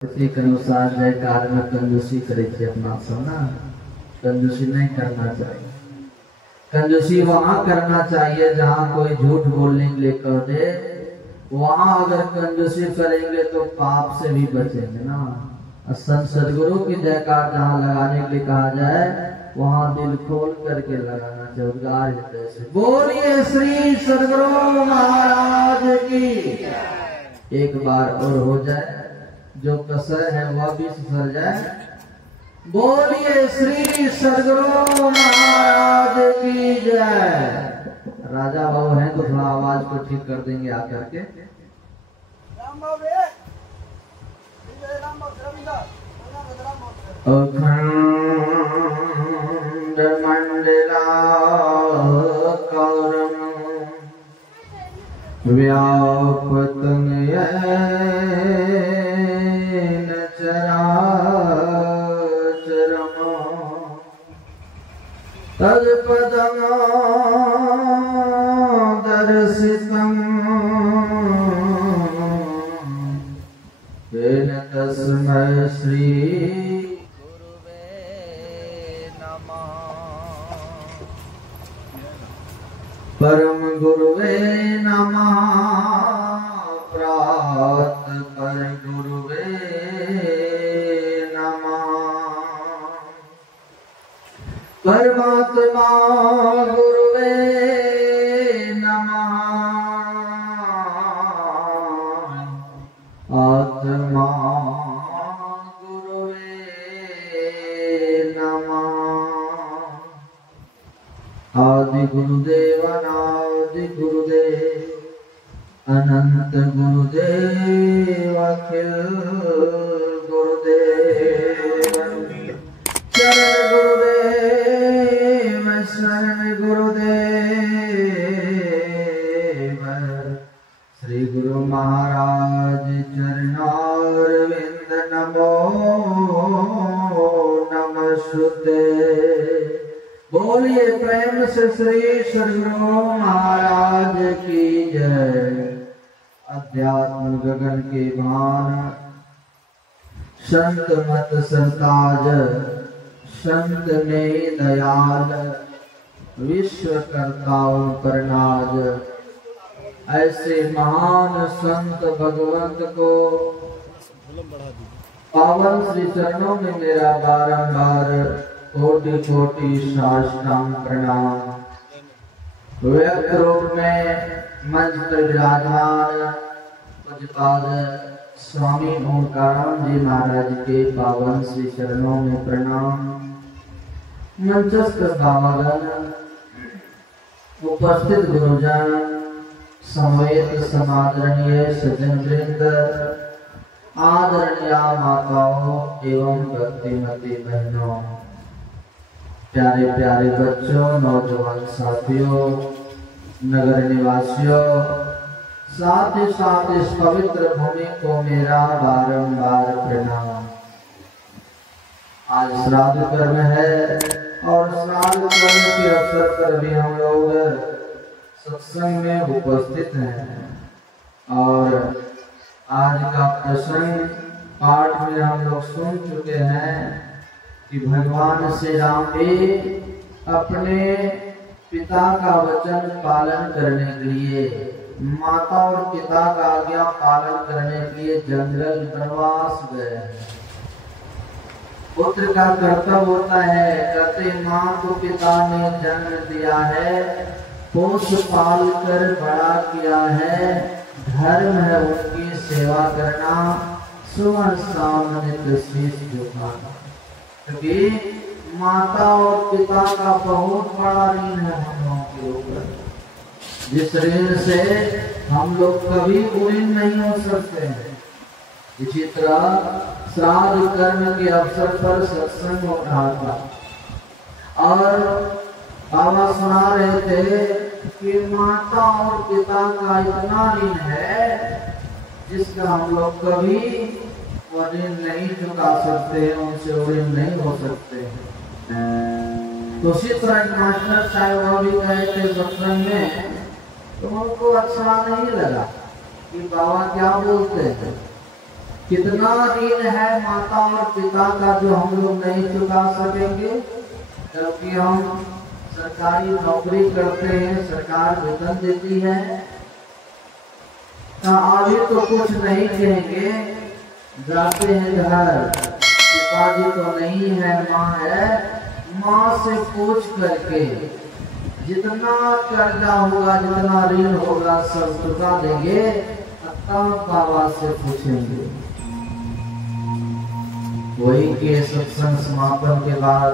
इसी के अनुसार जयकार में कंजूसी करे थे अपना सुना। कंजूसी नहीं करना चाहिए। कंजूसी वहां करना चाहिए जहां कोई झूठ बोलने के लिए कह दे। वहां अगर कंजूसी करेंगे तो पाप से भी बचेंगे ना। संत सदगुरु की जयकार जहां लगाने के लिए कहा जाए वहां दिल खोल करके लगाना चाहिए। उद्गार जैसे बोलिए श्री सदगुरु महाराज की। एक बार और हो जाए, जो कसर है वह भी सर जाए। बोलिए श्री सदगुरु महाराज की जय। राजा बाबू हैं तो थोड़ा आवाज को ठीक कर देंगे आकर के। अखंड मंडलाकारं व्यापतं येन चराचरम् तत्पदं दर्शितं येन तस्मै श्री गुरुवे नमः। परम गुरुवे नमः। प्रात पर गुरुवे नमः। परमात्मा गुरुवे नमः। आत्मा गुरुवे नमः। आदि गुरुदेव अनादि गुरुदेव अनंत गुरुदेव अखिल गुरुदेव चरण गुरुदेव शरण गुरुदेव श्री गुरु महाराज चरणारविंद नमो नमस्ते। बोलिए प्रेम से श्री सदगुरु महाराज की जय। अध्यात्म गगन के भान संत मत सरताज संत में दयाल विश्वकर्ताओं पर नाज। ऐसे महान संत भगवंत को पावन श्री चरणों में मेरा बारंबार कोटि कोटि साष्टांग प्रणाम। व्यक्त रूप में मंच पर विराजमान पूज्यपाद स्वामी ओंकाराम जी महाराज के पावन श्री चरणों में प्रणाम। मंचस्थ भावगण, उपस्थित गुरुजन, समवेत समादरणीय सज्जन वृंद, आदरणीय माताओं एवं भक्तिमती बहनों, प्यारे प्यारे बच्चों, नौजवान साथियों, नगर निवासियों, साथ ही साथ इस पवित्र भूमि को मेरा बारंबार प्रणाम। आज श्राद्ध कर्म है और श्राद्ध कर्म के अवसर पर भी हम लोग सत्संग में उपस्थित हैं। और आज का प्रसंग पाठ में हम लोग सुन चुके हैं कि भगवान श्री राम भी अपने पिता का वचन पालन करने के लिए, माता और पिता का आज्ञा पालन करने के लिए जंगल वनवास गए। पुत्र का कर्तव्य होता है, कहते माँ को पिता ने जन्म दिया है, पोष पाल कर बड़ा किया है, धर्म है उनकी सेवा करना, सुबह शाम नित्य शीश झुकाना। क्योंकि माता और पिता का बहुत बड़ा ऋण है हम लोगों के ऊपर, जिस ऋण से हम लोग कभी ऋणी नहीं हो सकते हैं। इसी तरह श्राद्ध कर्म के अवसर पर सत्संग हो रहा था और बाबा सुना रहे थे कि माता और पिता का इतना ऋण है जिसका हम लोग कभी ऋण नहीं चुका सकते, उनसे ऋण नहीं हो सकते। तो उसी तरह मास्टर साहब भी कहे थे सत्संग में, तो उनको अच्छा नहीं लगा कि बाबा क्या बोलते हैं। कितना ऋण है माता और पिता का जो हम लोग नहीं चुका सकेंगे, जबकि हम सरकारी नौकरी करते हैं, सरकार वेतन देती है। अभी तो कुछ नहीं कहेंगे, जाते हैं घर, पिताजी तो नहीं है, माँ है, माँ से पूछ करके जितना कर्जा होगा, जितना ऋण होगा सब चुका देंगे। तब बाबा से पूछेंगे। वही के सत्संग समापन के बाद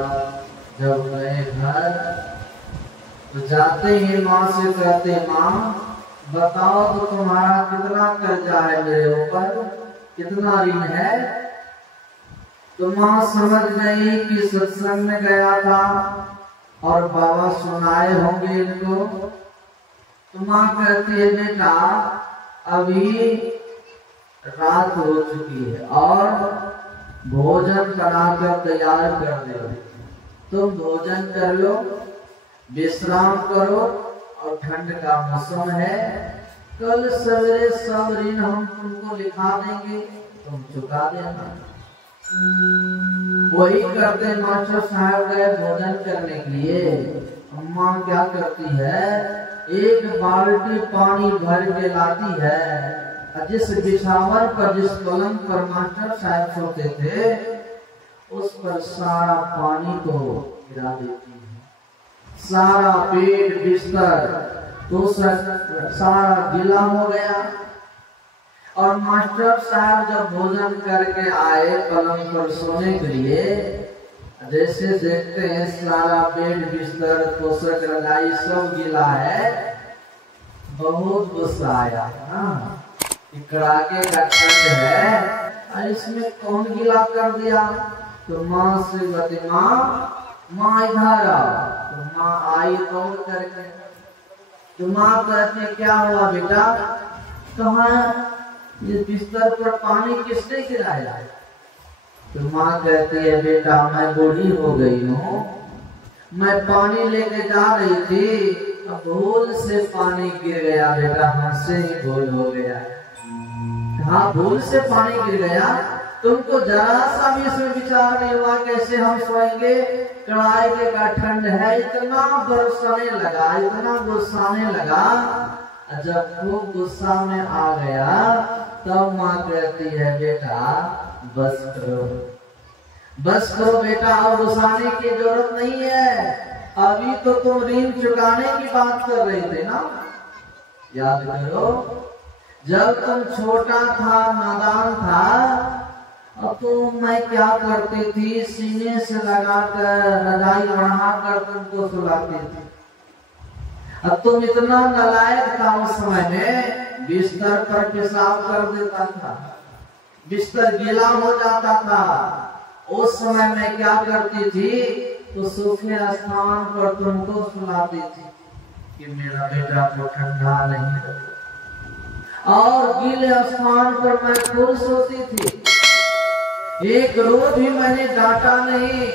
जब गए घर तो जाते ही माँ से कहते, माँ बताओ तो तुम्हारा कितना कर्जा है मेरे ऊपर, कितना ऋण है। तो माँ समझ गई कि सत्संग में गया था और बाबा सुनाए होंगे इनको। तो माँ कहती है, बेटा अभी रात हो चुकी है और भोजन बनाकर तैयार कर दो, तुम भोजन कर लो, विश्राम करो, और ठंड का मौसम है, कल सवेरे सब ऋण हम तुमको लिखा देंगे, तुम चुका देना। वही करते मास्टर साहब गए भोजन करने के लिए। अम्मा क्या करती है, एक बाल्टी पानी भर के लाती है, जिस बिछावर पर, जिस पलंग पर मास्टर साहब सोते थे, उस पर सारा पानी को गिरा देती है। सारा बेड बिस्तर तो सारा गीला हो गया। और मास्टर साहब जब भोजन करके आए पलंग पर सोने के लिए, जैसे देखते हैं सारा बेड बिस्तर तोशक रजाई सब गीला है, बहुत गुस्सा आया। कड़ाके का ठंड है, इसमें कौन गीला कर दिया। तो माँ से बते, माँ इधर आओ। तो माँ आई दौड़ करके। तो माँ कहते, क्या हुआ बेटा, कहाँ ये बिस्तर पर पानी किसने गिराया। तो माँ कहती है, बेटा मैं बूढ़ी हो गई हूँ, मैं पानी लेके जा रही थी, भूल से पानी गिर गया बेटा, हमसे ही भूल हो गया। हाँ, भूल से पानी गिर गया, तुमको जरा सा भी इसमें विचार नहीं हुआ कैसे हम सोएंगे, कड़ाके का ठंड है। इतना बरसाने लगा, इतना गुस्साने लगा। जब खूब गुस्सा में आ गया तब माँ कहती है, बेटा बस करो, बस करो बेटा, और गुस्साने की जरूरत नहीं है। अभी तो तुम ऋण चुकाने की बात कर रहे थे ना, याद करो। जब तुम छोटा था, नादान था, अब तो मैं क्या करती थी, सीने से लगाकर रजाई बढ़ाकर तुमको सुलाती थी। अब तुम इतना नालायक था उस समय में, बिस्तर पर पेशाब कर देता था, बिस्तर गीला हो जाता था। उस समय में क्या करती थी, तो सूखे स्थान पर तुमको सुलाती थी कि मेरा बेटा को ठंडा नहीं लगे, और गीले स्थान पर मैं खुद सोती थी। एक रोज भी मैंने डांटा नहीं,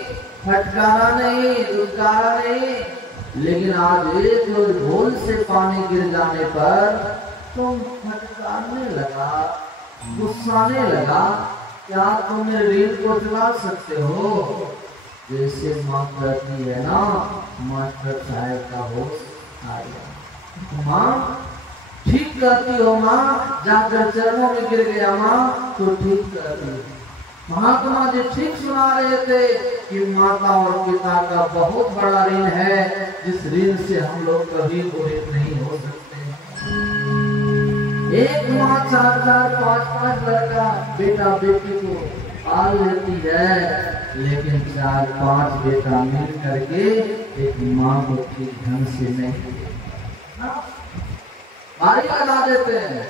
फटकारा नहीं, दुत्कारा नहीं, लेकिन आज एक रोज भूल से पानी गिर जाने पर तुम फटकारने लगा, गुस्साने लगा। क्या तुम मेरे ऋण को चुका सकते हो। जैसे माँ कहती है ना, मास्टर साहब का होश आ गया। माँ ठीक कहती हो माँ, जाकर चरणों में गिर गया माँ, तो ठीक कहती हो। महात्मा जी ठीक सुना रहे थे कि माता और पिता का बहुत बड़ा ऋण है, जिस ऋण से हम लोग कभी मोहित नहीं हो सकते। एक माँ 4-4, 5-5 लड़का बेटा बेटी को पाल लेती है, लेकिन 4-5 बेटा मिल करके एक माँ को ठीक ढंग से नहीं बारी लगा देते हैं।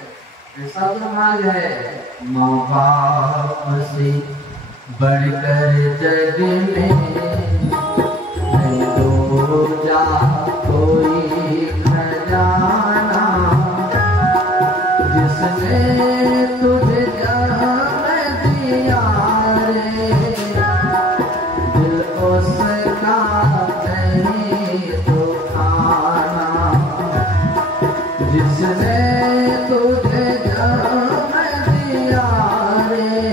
ऐसा तो भाग है, माँ बाप से बढ़कर जग में नहीं दो जा कोई खजाना, जिसने तुझे जन्म दिया रे, दिल उसका नहीं तो खाना, जिसने तुझे जन्म दिया रे,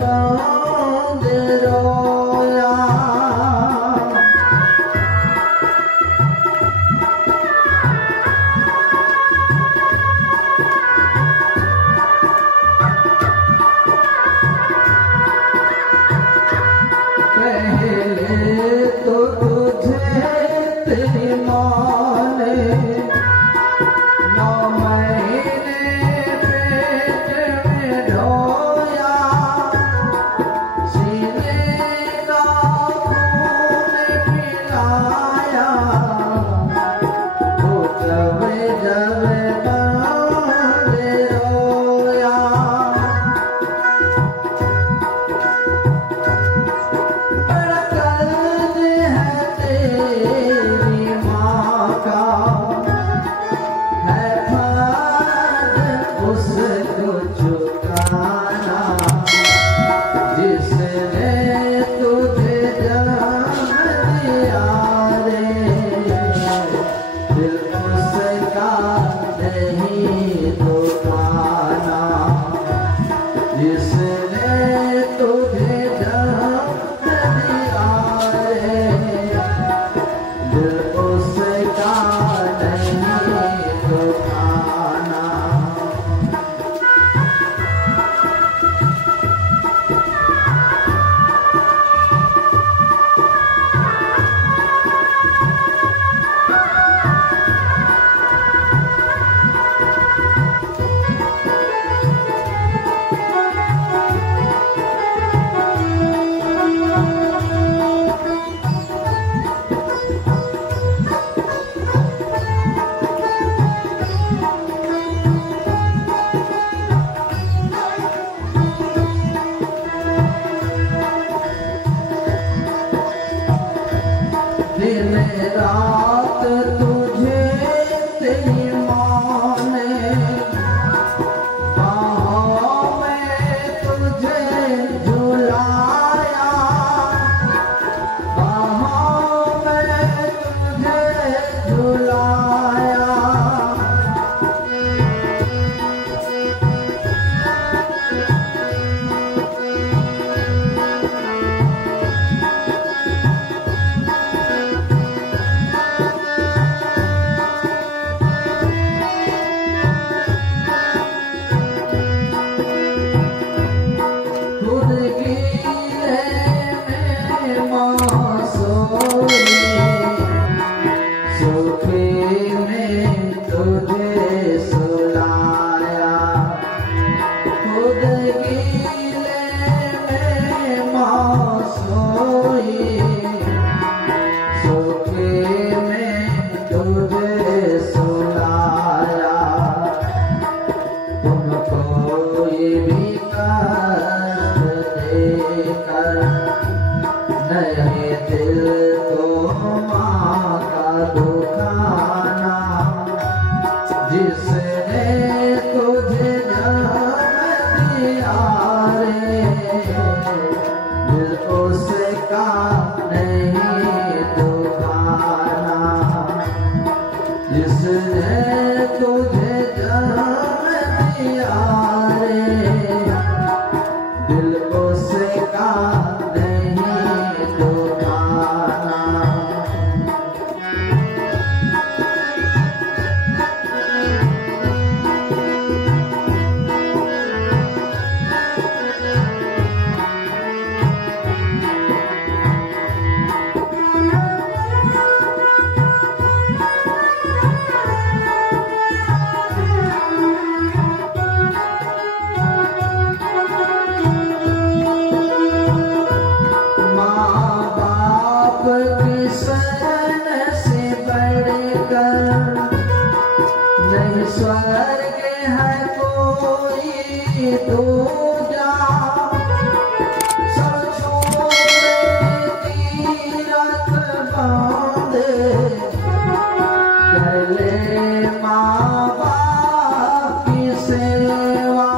बंद रोया। पहले तो तुझे तेरी माँ ने 9 महीने पेट में ढोया, सीने का खून पिलाया, तो जब जब बंद रोया। बड़ा कर्ज है तेरी माँ का, है फर्ज उसको चुकाना, जिसने तुझे जन्म दिया रे, दिल उसका नहीं दुखाना, जिसने तुझे जन्म दिया रे, दिल उसका नहीं दुखाना। दिन रात तुझे तेरी माँ ने बाहों में तुझे झुलाया, बाहों में तुझे झुलाया। खुद गीले में माँ सोई, सूखे में तुझे सुलाया, खुद गीले में माँ सोई, सूखे में तुझे सुलाया। तुम कोई भी कष्ट देकर नहीं दिल को माँ का दुखाना, जिसने तुझे जन्म दिया रे, दिल उसका नहीं दुखाना, जिसने तुझे जन्म दिया रे, दिल उसका नहीं दुखाना। नहीं स्वर्ग है कोई दूजा, सब छोड़ तीरथ बांधे, कर ले माँ बाप की सेवा।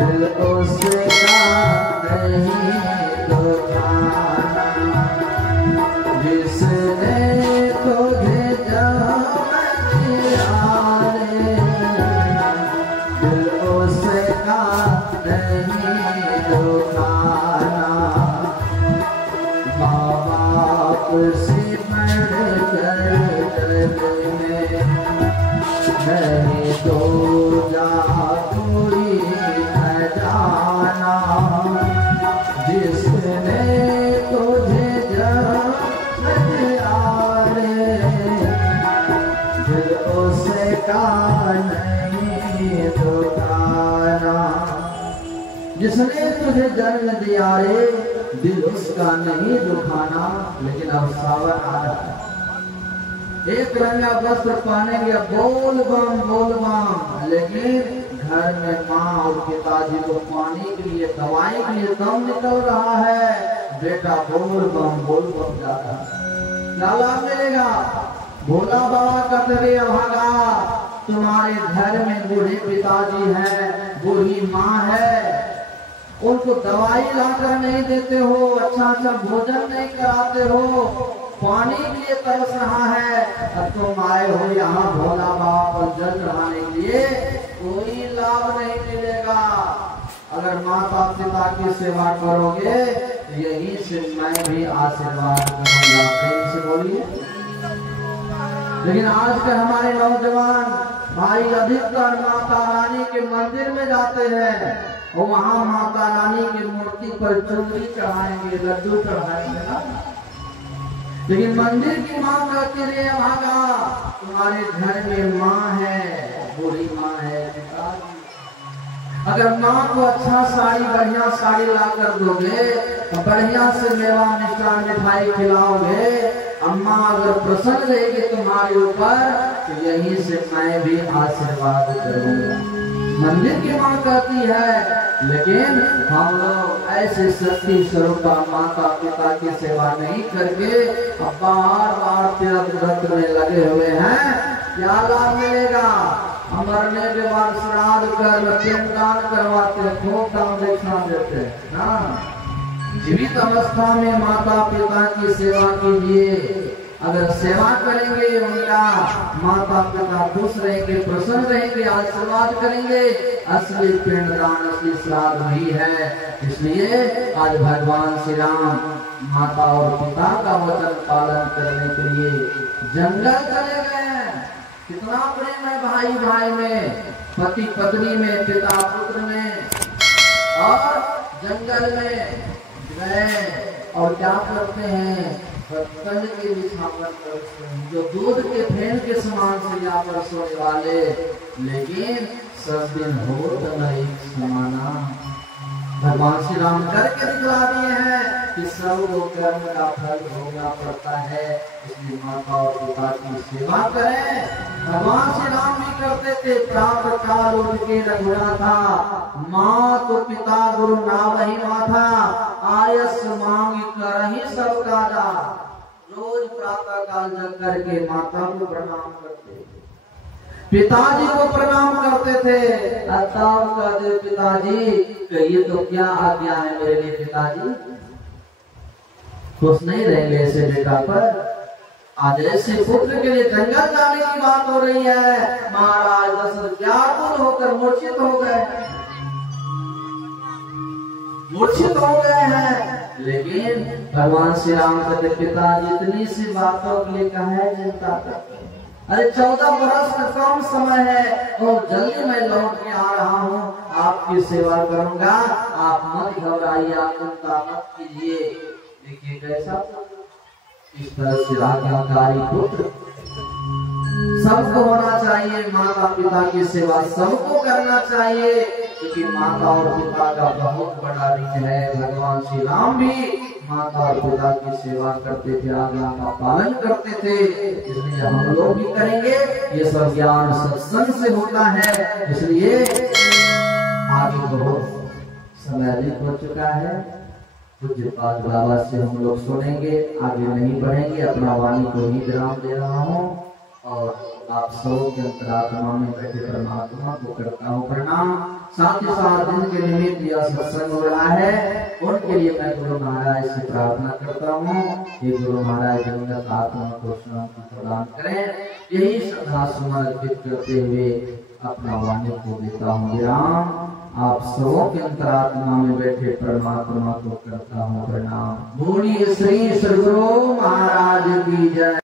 दिल उसका नहीं दुखाना, जिसने तुझे जन्म दिया रे, दिल उसका नहीं दुखाना। माँ बाप से बढ़कर नहीं तो जा कोई न जाना, जिसने तुझे जन्म दिया रे, दिल उसका नहीं दुखाना। जिसने तुझे जन्म दिया रे, दिल उसका नहीं दुखाना। लेकिन अब सावन आ रहा है, एक रंगा वस्त्र पहनेंगे, बोल बम, लेकिन घर में माँ और पिताजी को पानी के लिए, दवाई के लिए दम निकल रहा है, बेटा बोल बम जा रहा है। क्या लाभ मिलेगा? भोला बाबा कहते अभागा, तुम्हारे घर में बूढ़े पिताजी है, बूढ़ी माँ है, उनको दवाई लाकर नहीं देते हो, अच्छा भोजन नहीं कराते हो, पानी के लिए तरस रहा है, अब तुम आए हो यहाँ भोला बाबा पर जल चढ़ाने के लिए, कोई लाभ नहीं मिलेगा। अगर माता पिता की सेवा करोगे तो यही से मैं भी आशीर्वाद करूंगा। प्रेम से बोलिए। लेकिन आज के हमारे नौजवान भाई अधिकतर माता रानी के मंदिर में जाते हैं और वहाँ माता रानी की मूर्ति पर चुनरी चढ़ाएंगे, लड्डू चढ़ाएंगे ना। लेकिन मंदिर की माँ कहती रे भागा, तुम्हारे घर में माँ है, बूढ़ी माँ है, अगर माँ को अच्छा साड़ी, बढ़िया साड़ी ला कर दोगे, तो बढ़िया से मेवा मिष्ठान मिठाई खिलाओगे, अम्मा अगर प्रसन्न रहेगी तुम्हारे ऊपर, तो यहीं से मैं भी आशीर्वाद करूंगा। मंदिर की माँ कहती है। लेकिन हम लोग ऐसे शक्ति स्वरूपा माता पिता की सेवा नहीं करके बार तीर्थ व्रत में लगे हुए हैं। क्या लाभ मिलेगा? मरने के बाद श्राद्ध कर पिंडदान करवाते, खूब दान दक्षिणा देते ना। जीवित अवस्था में माता पिता की सेवा कीजिए। अगर सेवा करेंगे उनका, माता पिता खुश रहेंगे, प्रसन्न रहेंगे, आशीर्वाद करेंगे। असली पिंडदान, असली श्राद्ध वही है। इसलिए आज भगवान श्री राम माता और पिता का वचन पालन करने के लिए जंगल चले गए। कितना प्रेम है भाई भाई में, पति पत्नी में, पिता पुत्र में, और जंगल में गए और क्या करते हैं? पत्थर के बिछावन करते हैं, जो दूध के फेन के समान से यहाँ पर सोने वाले, लेकिन सब दिन हो तो नहीं समाना। भगवान श्री राम करके दिखला दिए हैं कि सब कर्म का फल भोगना पड़ता है। इसलिए माता और पिता की सेवा करें। भगवान श्री राम भी करते थे। प्रातः काल उठ के रघुना था, माँ तो पिता गुरु ना वही माथा, आयस मांग कर ही सब काजा। रोज प्रातः काल जग करके माता को प्रणाम करते, पिताजी को प्रणाम करते थे। तब कहते पिताजी ये तो क्या आज्ञा है मेरे लिए पिताजी? खुश नहीं रहेंगे ऐसे बेटा पर? आज ऐसे पुत्र के लिए जंगल जाने की बात हो रही है। महाराज दशरथ व्याकुल होकर मूर्छित हो गए, मूर्छित हो गए हैं। लेकिन भगवान श्री राम कहते पिताजी इतनी सी बातों के लिए कहे चिंता करते? अरे 14 वर्ष का कम समय है और जल्दी मैं लौट के आ रहा हूँ, आपकी सेवा करूंगा, आप मत घबराइए, आप चिंता मत कीजिए। देखिए कैसा इस तरह से आज्ञाकारी पुत्र। सबको होना चाहिए माता पिता की सेवा, सबको करना चाहिए, क्योंकि माता और पिता का बहुत बड़ा ऋण है। भगवान श्री राम भी माता और पिता की सेवा करते थे, आज्ञा का पालन करते थे। इसलिए हम लोग भी करेंगे। ये सब ज्ञान सत्संग से होता है। इसलिए आगे बहुत समय अधिक हो चुका है। पूज्यपाद बाबा से हम लोग सुनेंगे, आगे नहीं बढ़ेंगे। अपना वाणी को ही विराम दे रहा हूँ और आप सब के अंतरात्मा में बैठे परमात्मा को करता हूँ प्रणाम। साथ ही साथ जिनके निमित्त यह सत्संग हो रहा है उनके लिए मैं गुरु महाराज से प्रार्थना करता हूँ कि गुरु महाराज जगत आत्मा को शांति प्रदान करें। यही श्रद्धा सुमन अर्पित करते हुए अपना वाणी को देता हूँ विराम। आप सबों के अंतरात्मा में बैठे परमात्मा को करता हूँ प्रणाम। बोलिए श्री सद्गुरु महाराज की जय।